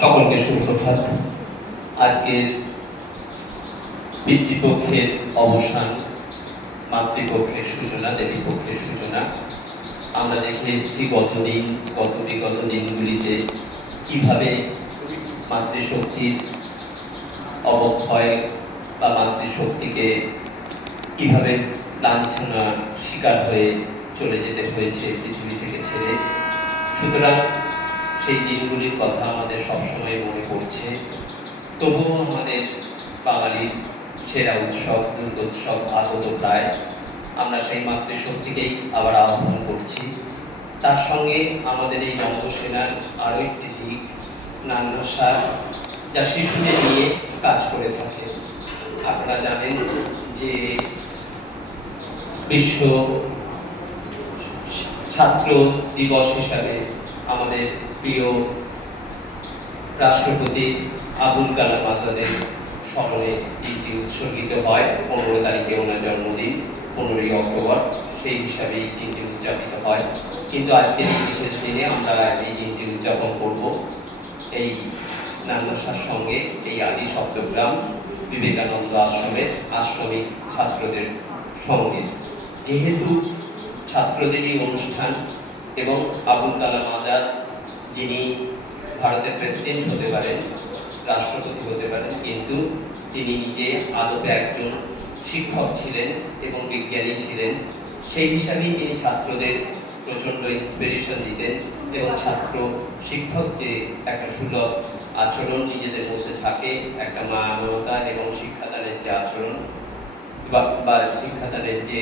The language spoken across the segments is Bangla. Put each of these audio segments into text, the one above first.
সকলকে সুপ্রভাত। আজকের পিতৃপক্ষের অবসান, মাতৃপক্ষের সূচনা, দেবীপক্ষের সূচনা আমরা দেখে এসেছি বিগত দিনগুলিতে কিভাবে মাতৃশক্তির অবক্ষয় বা মাতৃশক্তিকে কিভাবে লাঞ্ছনা শিকার হয়ে চলে যেতে হয়েছে পৃথিবী থেকে ছেড়ে। সুতরাং সেই দিনগুলির কথা আমাদের সবসময় মনে পড়ছে। তবুও আমাদের বাঙালির সেরা উৎসব দুর্গোৎসব আগত প্রায়, আমরা সেই মাতৃশক্তিকেই আবার আহ্বান করছি। তার সঙ্গে আমাদের এই বঙ্গসেনার আরও একটি দিক, নান্নাসা, যা শিশুদের নিয়ে কাজ করে থাকে। আপনারা জানেন যে বিশ্ব ছাত্র দিবস হিসাবে আমাদের প্রিয় রাষ্ট্রপতি আবুল কালাম আজাদের স্মরণে দিনটি উৎসর্গিত হয়। 15 তারিখে ওনার জন্মদিন, 15ই অক্টোবর, সেই হিসাবে এই দিনটি উদযাপিত হয়। কিন্তু আজকের এই বিশেষ দিনে আমরা এই দিনটি উদযাপন করব এই নান্নাসার সঙ্গে এই আদি সপ্তগ্রাম বিবেকানন্দ আশ্রমের আশ্রমিক ছাত্রদের সঙ্গে। যেহেতু ছাত্রদেরই অনুষ্ঠান এবং আবুল কালাম আজাদ যিনি ভারতের প্রেসিডেন্ট হতে পারেন, রাষ্ট্রপতি হতে পারেন, কিন্তু তিনি নিজে আদতে একজন শিক্ষক ছিলেন এবং বিজ্ঞানী ছিলেন। সেই হিসাবেই তিনি ছাত্রদের প্রচণ্ড ইন্সপিরেশন দিতেন এবং ছাত্র শিক্ষক যে একটা সুলভ আচরণ নিজেদের মধ্যে থাকে, একটা মানবতা এবং শিক্ষাদানের যে আচরণ বা শিক্ষাদানের যে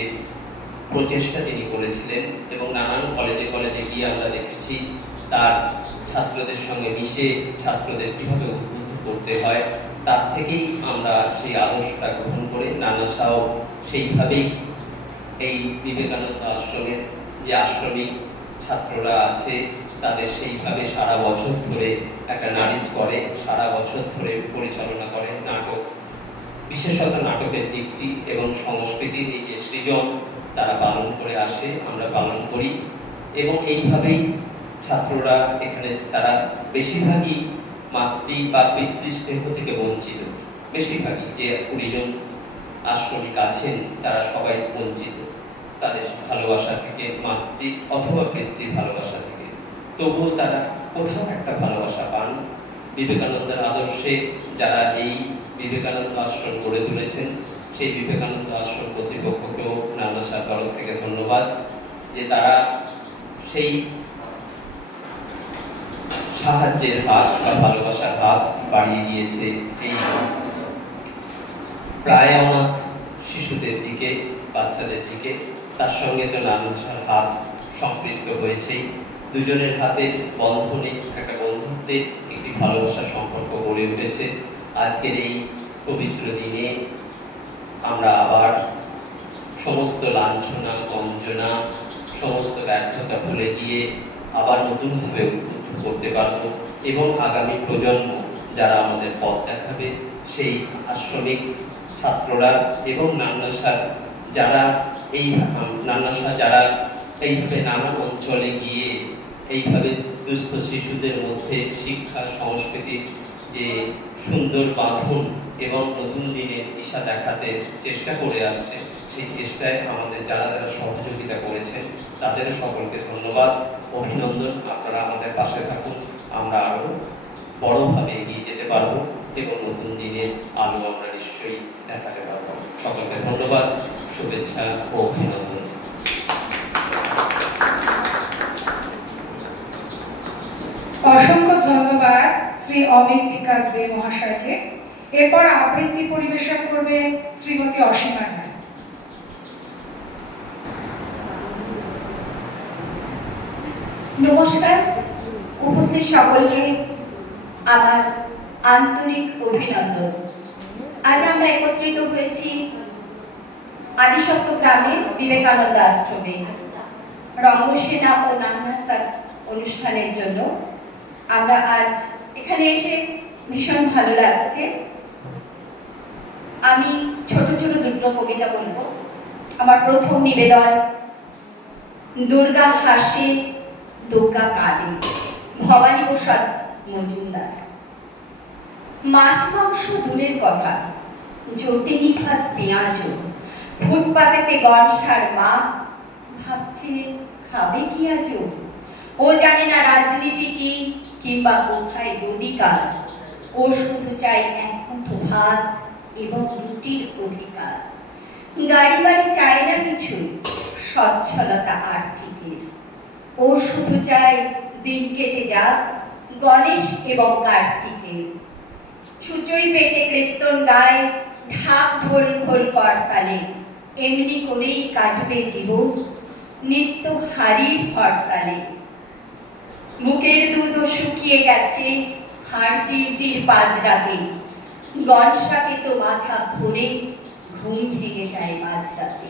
প্রচেষ্টা তিনি করেছিলেন এবং নানান কলেজে কলেজে গিয়ে আমরা দেখেছি তার ছাত্রদের সঙ্গে মিশে ছাত্রদের কীভাবে উদ্বুদ্ধ করতে হয়, তার থেকেই আমরা সেই আদর্শটা গ্রহণ করে নান্নাসাও সেইভাবেই এই বিবেকানন্দ আশ্রমের যে আশ্রমিক ছাত্ররা আছে তাদের সেইভাবে সারা বছর ধরে একটা নালিশ করে, সারা বছর ধরে পরিচালনা করে নাটক, বিশেষত নাটকের দিকটি এবং সংস্কৃতির এই যে সৃজন তারা পালন করে আসে, আমরা পালন করি। এবং এইভাবেই ছাত্ররা এখানে তারা বেশিরভাগই মাতৃ বা পিতৃস্নেহ থেকে বঞ্চিত। বেশিরভাগই যে 20 জন আশ্রমিক আছেন তারা সবাই বঞ্চিত তাদের ভালোবাসা থেকে, মাতৃ অথবা পিতৃ ভালোবাসা থেকে। তবুও তারা কোথাও একটা ভালোবাসা পান। বিবেকানন্দের আদর্শে যারা এই বিবেকানন্দ আশ্রম গড়ে তুলেছেন, সেই বিবেকানন্দ আশ্রম কর্তৃপক্ষকেও নান্নাসার তরফ থেকে ধন্যবাদ যে তারা সেই সাহায্যের হাত বা ভালোবাসার হাত বাড়িয়ে দিয়েছে এই প্রায় অনাথ শিশুদের দিকে, বাচ্চাদের দিকে। তার সঙ্গে তো নান্নাসার হাত সম্পৃক্ত হয়েছেই। দুজনের হাতের বন্ধনে একটা বন্ধুত্বের একটি ভালোবাসার সম্পর্ক গড়ে উঠেছে। আজকের এই পবিত্র দিনে আমরা আবার সমস্ত লাঞ্ছনা, গঞ্জনা, সমস্ত ব্যর্থতা ভুলে গিয়ে আবার নতুনভাবে উদ্বুদ্ধ করতে পারব এবং আগামী প্রজন্ম যারা আমাদের পথ দেখাবে, সেই আশ্রমিক ছাত্ররা এবং নান্নাসার যারা এইভাবে নানা অঞ্চলে গিয়ে এইভাবে দুস্থ শিশুদের মধ্যে শিক্ষা সংস্কৃতির যে সুন্দর বাঁধন এবং নতুন দিনের দিশা দেখাতে চেষ্টা করে আসছে, সেই চেষ্টায় আমাদের যারা যারা সহযোগিতা করেছেন তাদের সকলকে ধন্যবাদ, অভিনন্দন। আপনারা আমাদের পাশে থাকুন, আমরা আরো বড়ভাবে এগিয়ে যেতে পারবো এবং নতুন দিনের আলো আমরা নিশ্চয়ই দেখাতে পারবো। সকলকে ধন্যবাদ, শুভেচ্ছা ও অভিনন্দন। অসংখ্য ধন্যবাদ শ্রী অমিত বিকাশ দে মহাশয়কে। এরপর আবৃত্তি পরিবেশন করবে শ্রীমতী অসীমা রায়। নমস্কার, উপস্থিত সকলকে আমার আন্তরিক অভিনন্দন। আজ আমরা একত্রিত হয়েছি আদিসপ্ত গ্রামের বিবেকানন্দ আশ্রমে রঙ্গসেনা ও নান্নাসার অনুষ্ঠানের জন্য। আমরা আজ এখানে এসে ভীষণ ভালো লাগছে। আমি ছোট ছোট দুটো কবিতা বলবো। আমার প্রথম নিবেদন দুর্গা হাসে দুর্গা কাঁদে, ভবানী প্রসাদ মজুমদার। মাছ মাংস দূরের কথা, জোটেনি ভাত পেঁয়াজও। ফুটপাতেতে গনসার মা ভাবছে খাবে কি আজও। ও জানে না রাজনীতি কি কিংবা কোথায় অধিকার। ও শুধু চাই এক মুঠো ভাত এবং রুটির অধিকার। গাড়ি বাড়ি চায় না কিছু, সচ্ছলতা আর্থিকের। ও শুধু চায় দিন কেটে যাক গণেশ এবং কার্তিকের। ছুচোই পেটে কীর্তন গায়, ঢাক ঢোল খোল করতালে। এমনি করেই কাটবে জীবন নিত্য হারির হরতালে। মুখের দুধও শুকিয়ে গেছে হাড় চিরচির পাজরাতে। গনসাকে তো মাথা ঘুরে ঘুম ভেঙে যায় মাঝরাতে।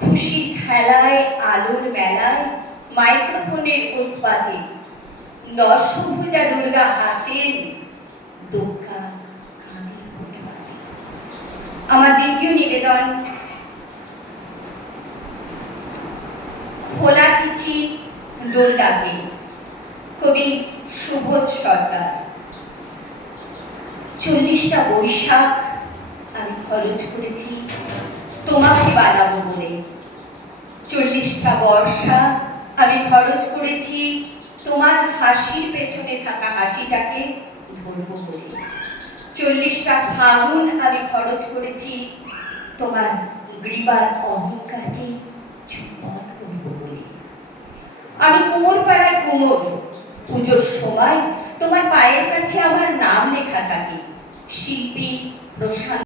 খুশির খেলায় আলোর মেলায় মাইক্রোফোনের উৎপাতে দশভুজা দুর্গা হাসেন, দুর্গা কাঁদে প্রতিবাদে। আমার দ্বিতীয় নিবেদন খোলা চিঠি দুর্গাকে, কবি সুবোধ সরকার। 40টা বৈশাখ আমি খরচ করেছি তোমাকে বানাবো বলে। 40টা বর্ষা আমি খরচ করেছি তোমার হাসির পেছনে থাকা হাসিটাকে ধরবো বলে। 40টা ফাগুন আমি খরচ করেছি তোমার গ্রীবার অহংকারকে চুম্বন করবো বলে। আমি কুমোর পাড়ার কুমোর, পুজোর সময় তোমার পায়ের কাছে আমার নাম লেখা থাকে। শিল্পী প্রশান্ত